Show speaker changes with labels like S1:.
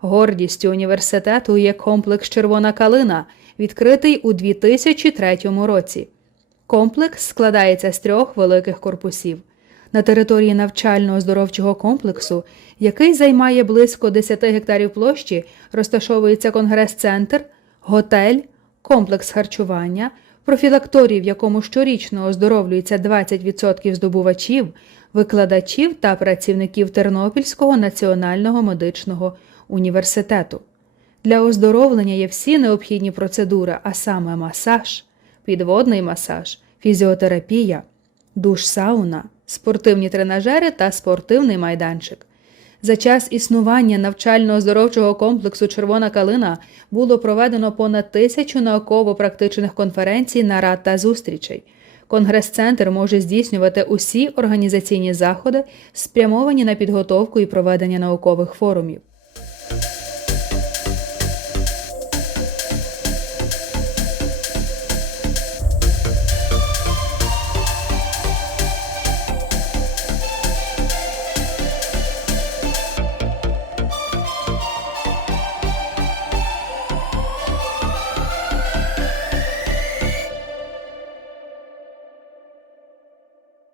S1: Гордістю університету є комплекс Червона калина, відкритий у 2003 році. Комплекс складається з трьох великих корпусів. На території навчально-оздоровчого комплексу, який займає близько 10 гектарів площі, розташовується конгрес-центр, готель, комплекс харчування, профілакторій, в якому щорічно оздоровлюється 20% здобувачів, викладачів та працівників Тернопільського національного медичного університету. Для оздоровлення є всі необхідні процедури, а саме масаж, підводний масаж, фізіотерапія, душ сауна, спортивні тренажери та спортивний майданчик. За час існування навчально-оздоровчого комплексу Червона калина було проведено понад тисячу науково-практичних конференцій, нарад та зустрічей. Конгрес-центр може здійснювати усі організаційні заходи, спрямовані на підготовку і проведення наукових форумів.